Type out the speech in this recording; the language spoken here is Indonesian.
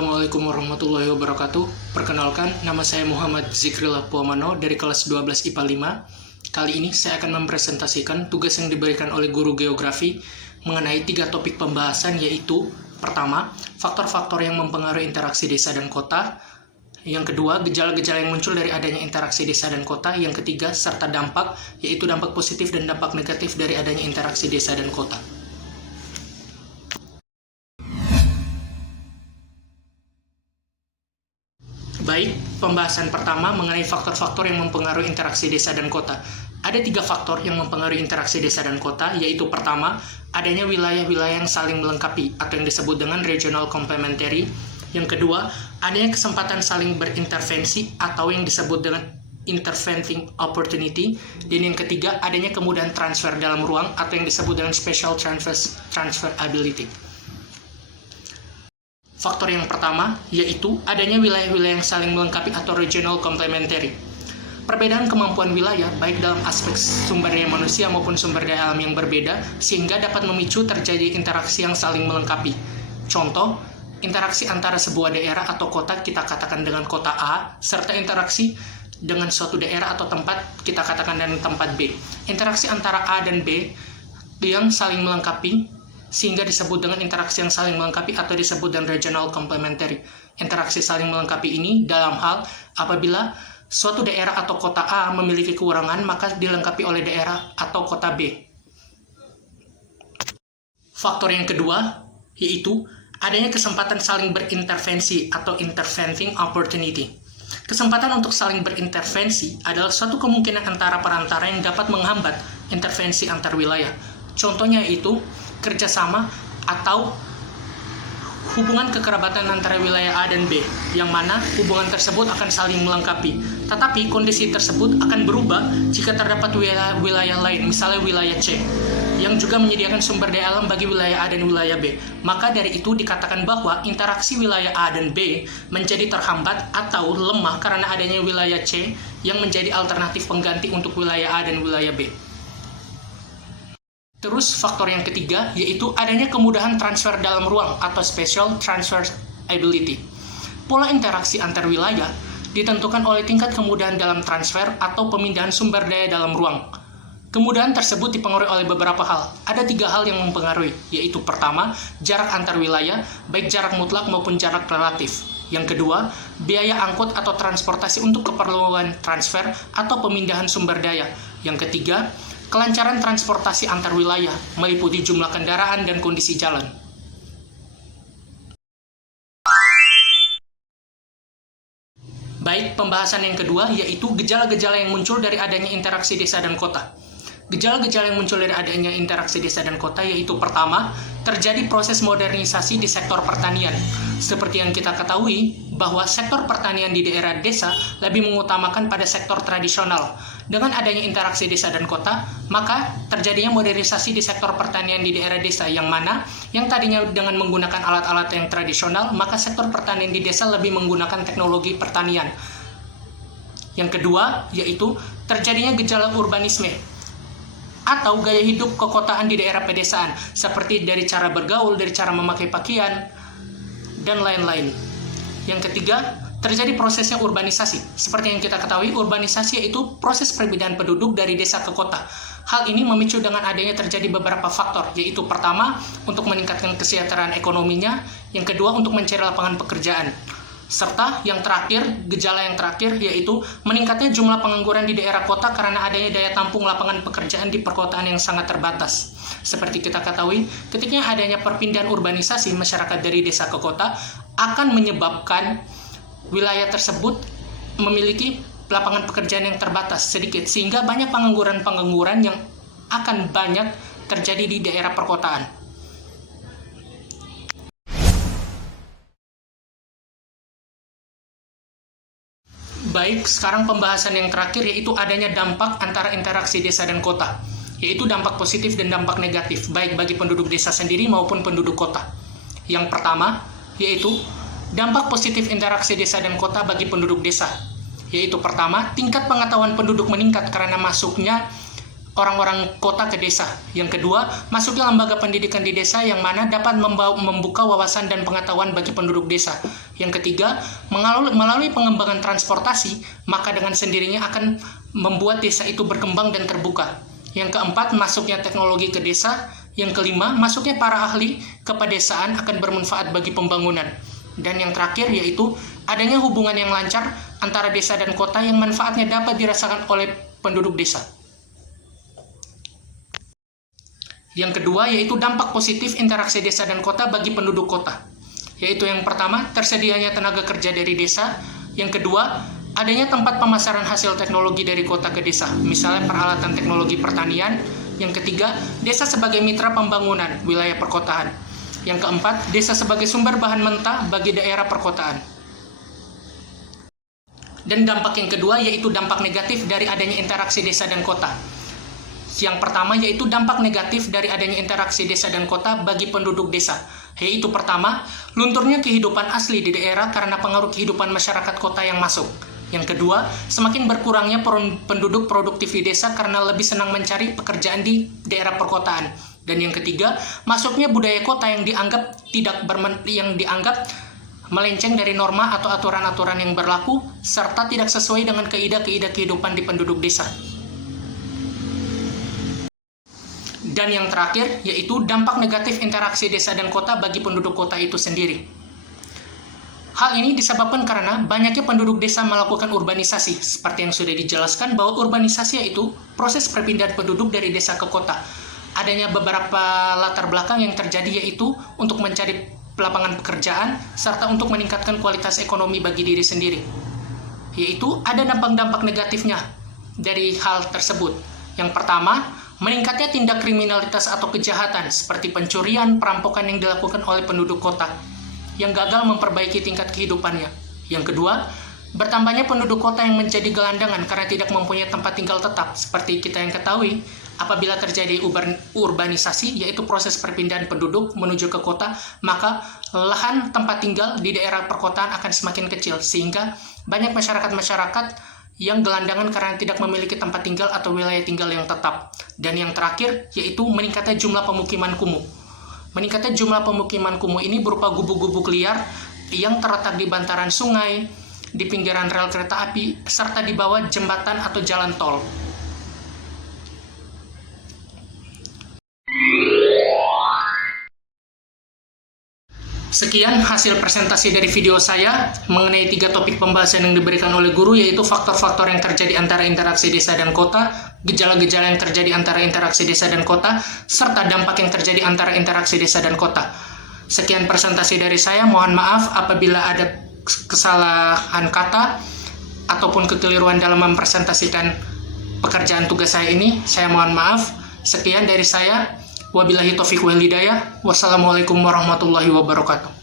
Assalamualaikum warahmatullahi wabarakatuh. Perkenalkan, nama saya Muhammad Zikrila Puamano dari kelas 12 IPA 5. Kali ini saya akan mempresentasikan tugas yang diberikan oleh guru geografi mengenai 3 topik pembahasan, yaitu pertama, faktor-faktor yang mempengaruhi interaksi desa dan kota. Yang kedua, gejala-gejala yang muncul dari adanya interaksi desa dan kota. Yang ketiga, serta dampak, yaitu dampak positif dan dampak negatif dari adanya interaksi desa dan kota. Baik, pembahasan pertama mengenai faktor-faktor yang mempengaruhi interaksi desa dan kota. Ada 3 faktor yang mempengaruhi interaksi desa dan kota, yaitu pertama, adanya wilayah-wilayah yang saling melengkapi atau yang disebut dengan regional complementary. Yang kedua, adanya kesempatan saling berintervensi atau yang disebut dengan intervening opportunity. Dan yang ketiga, adanya kemudahan transfer dalam ruang atau yang disebut dengan special transfer ability. Faktor yang pertama, yaitu adanya wilayah-wilayah yang saling melengkapi atau regional complementary. Perbedaan kemampuan wilayah, baik dalam aspek sumber daya manusia maupun sumber daya alam yang berbeda, sehingga dapat memicu terjadi interaksi yang saling melengkapi. Contoh, interaksi antara sebuah daerah atau kota kita katakan dengan kota A, serta interaksi dengan suatu daerah atau tempat kita katakan dengan tempat B. Interaksi antara A dan B yang saling melengkapi, sehingga disebut dengan interaksi yang saling melengkapi atau disebut dengan regional complementary. Interaksi saling melengkapi ini dalam hal apabila suatu daerah atau kota A memiliki kekurangan, maka dilengkapi oleh daerah atau kota B. Faktor yang kedua, yaitu adanya kesempatan saling berintervensi atau intervening opportunity. Kesempatan untuk saling berintervensi adalah suatu kemungkinan antara perantara yang dapat menghambat intervensi antar wilayah. Contohnya itu kerjasama atau hubungan kekerabatan antara wilayah A dan B, yang mana hubungan tersebut akan saling melengkapi. Tetapi kondisi tersebut akan berubah jika terdapat wilayah lain, misalnya wilayah C, yang juga menyediakan sumber daya alam bagi wilayah A dan wilayah B. Maka dari itu dikatakan bahwa interaksi wilayah A dan B menjadi terhambat atau lemah karena adanya wilayah C yang menjadi alternatif pengganti untuk wilayah A dan wilayah B. Terus faktor yang ketiga, yaitu adanya kemudahan transfer dalam ruang atau special transfer ability. Pola interaksi antar wilayah ditentukan oleh tingkat kemudahan dalam transfer atau pemindahan sumber daya dalam ruang. Kemudahan tersebut dipengaruhi oleh beberapa hal. Ada 3 hal yang mempengaruhi, yaitu pertama, jarak antar wilayah, baik jarak mutlak maupun jarak relatif. Yang kedua, biaya angkut atau transportasi untuk keperluan transfer atau pemindahan sumber daya. Yang ketiga, kelancaran transportasi antar wilayah, meliputi jumlah kendaraan dan kondisi jalan. Baik, pembahasan yang kedua yaitu gejala-gejala yang muncul dari adanya interaksi desa dan kota. Gejala-gejala yang muncul dari adanya interaksi desa dan kota yaitu pertama, terjadi proses modernisasi di sektor pertanian. Seperti yang kita ketahui, bahwa sektor pertanian di daerah desa lebih mengutamakan pada sektor tradisional. Dengan adanya interaksi desa dan kota, maka terjadinya modernisasi di sektor pertanian di daerah desa, yang mana yang tadinya dengan menggunakan alat-alat yang tradisional, maka sektor pertanian di desa lebih menggunakan teknologi pertanian. Yang kedua, yaitu terjadinya gejala urbanisme atau gaya hidup kekotaan di daerah pedesaan, seperti dari cara bergaul, dari cara memakai pakaian, dan lain-lain. Yang ketiga, terjadi prosesnya urbanisasi. Seperti yang kita ketahui, urbanisasi yaitu proses perpindahan penduduk dari desa ke kota. Hal ini memicu dengan adanya terjadi beberapa faktor, yaitu pertama, untuk meningkatkan kesejahteraan ekonominya, yang kedua, untuk mencari lapangan pekerjaan. Serta yang terakhir, gejala yang terakhir yaitu meningkatnya jumlah pengangguran di daerah kota karena adanya daya tampung lapangan pekerjaan di perkotaan yang sangat terbatas. Seperti kita ketahui, ketika adanya perpindahan urbanisasi masyarakat dari desa ke kota akan menyebabkan wilayah tersebut memiliki lapangan pekerjaan yang terbatas sedikit, sehingga banyak pengangguran yang akan banyak terjadi di daerah perkotaan. Baik, sekarang pembahasan yang terakhir yaitu adanya dampak antara interaksi desa dan kota, yaitu dampak positif dan dampak negatif, baik bagi penduduk desa sendiri maupun penduduk kota. Yang pertama, yaitu dampak positif interaksi desa dan kota bagi penduduk desa, yaitu pertama, tingkat pengetahuan penduduk meningkat karena masuknya orang-orang kota ke desa. Yang kedua, masuknya lembaga pendidikan di desa yang mana dapat membuka wawasan dan pengetahuan bagi penduduk desa. Yang ketiga, melalui pengembangan transportasi, maka dengan sendirinya akan membuat desa itu berkembang dan terbuka. Yang keempat, masuknya teknologi ke desa. Yang kelima, masuknya para ahli ke pedesaan akan bermanfaat bagi pembangunan. Dan yang terakhir yaitu adanya hubungan yang lancar antara desa dan kota yang manfaatnya dapat dirasakan oleh penduduk desa. Yang kedua yaitu dampak positif interaksi desa dan kota bagi penduduk kota. Yaitu yang pertama, tersedianya tenaga kerja dari desa. Yang kedua, adanya tempat pemasaran hasil teknologi dari kota ke desa, misalnya peralatan teknologi pertanian. Yang ketiga, desa sebagai mitra pembangunan wilayah perkotaan. Yang keempat, desa sebagai sumber bahan mentah bagi daerah perkotaan. Dan dampak yang kedua yaitu dampak negatif dari adanya interaksi desa dan kota. Yang pertama yaitu dampak negatif dari adanya interaksi desa dan kota bagi penduduk desa. Yaitu pertama, lunturnya kehidupan asli di daerah karena pengaruh kehidupan masyarakat kota yang masuk. Yang kedua, semakin berkurangnya penduduk produktif di desa karena lebih senang mencari pekerjaan di daerah perkotaan. Dan yang ketiga, masuknya budaya kota yang dianggap melenceng dari norma atau aturan-aturan yang berlaku serta tidak sesuai dengan kaidah-kaidah kehidupan di penduduk desa. Dan yang terakhir yaitu dampak negatif interaksi desa dan kota bagi penduduk kota itu sendiri. Hal ini disebabkan karena banyaknya penduduk desa melakukan urbanisasi. Seperti yang sudah dijelaskan bahwa urbanisasi yaitu proses perpindahan penduduk dari desa ke kota. Adanya beberapa latar belakang yang terjadi yaitu untuk mencari lapangan pekerjaan serta untuk meningkatkan kualitas ekonomi bagi diri sendiri. Yaitu ada dampak-dampak negatifnya dari hal tersebut. Yang pertama, meningkatnya tindak kriminalitas atau kejahatan seperti pencurian, perampokan yang dilakukan oleh penduduk kota yang gagal memperbaiki tingkat kehidupannya. Yang kedua, bertambahnya penduduk kota yang menjadi gelandangan karena tidak mempunyai tempat tinggal tetap. Seperti kita yang ketahui, apabila terjadi urbanisasi, yaitu proses perpindahan penduduk menuju ke kota, maka lahan tempat tinggal di daerah perkotaan akan semakin kecil, sehingga banyak masyarakat-masyarakat yang gelandangan karena tidak memiliki tempat tinggal atau wilayah tinggal yang tetap. Dan yang terakhir, yaitu meningkatnya jumlah pemukiman kumuh. Meningkatnya jumlah pemukiman kumuh ini berupa gubuk-gubuk liar yang terletak di bantaran sungai, di pinggiran rel kereta api, serta di bawah jembatan atau jalan tol. Sekian hasil presentasi dari video saya mengenai 3 topik pembahasan yang diberikan oleh guru, yaitu faktor-faktor yang terjadi antara interaksi desa dan kota, gejala-gejala yang terjadi antara interaksi desa dan kota, serta dampak yang terjadi antara interaksi desa dan kota. Sekian presentasi dari saya, mohon maaf apabila ada kesalahan kata ataupun kekeliruan dalam mempresentasikan pekerjaan tugas saya ini, saya mohon maaf. Sekian dari saya. Wabillahi taufiq wal hidayah. Wassalamualaikum warahmatullahi wabarakatuh.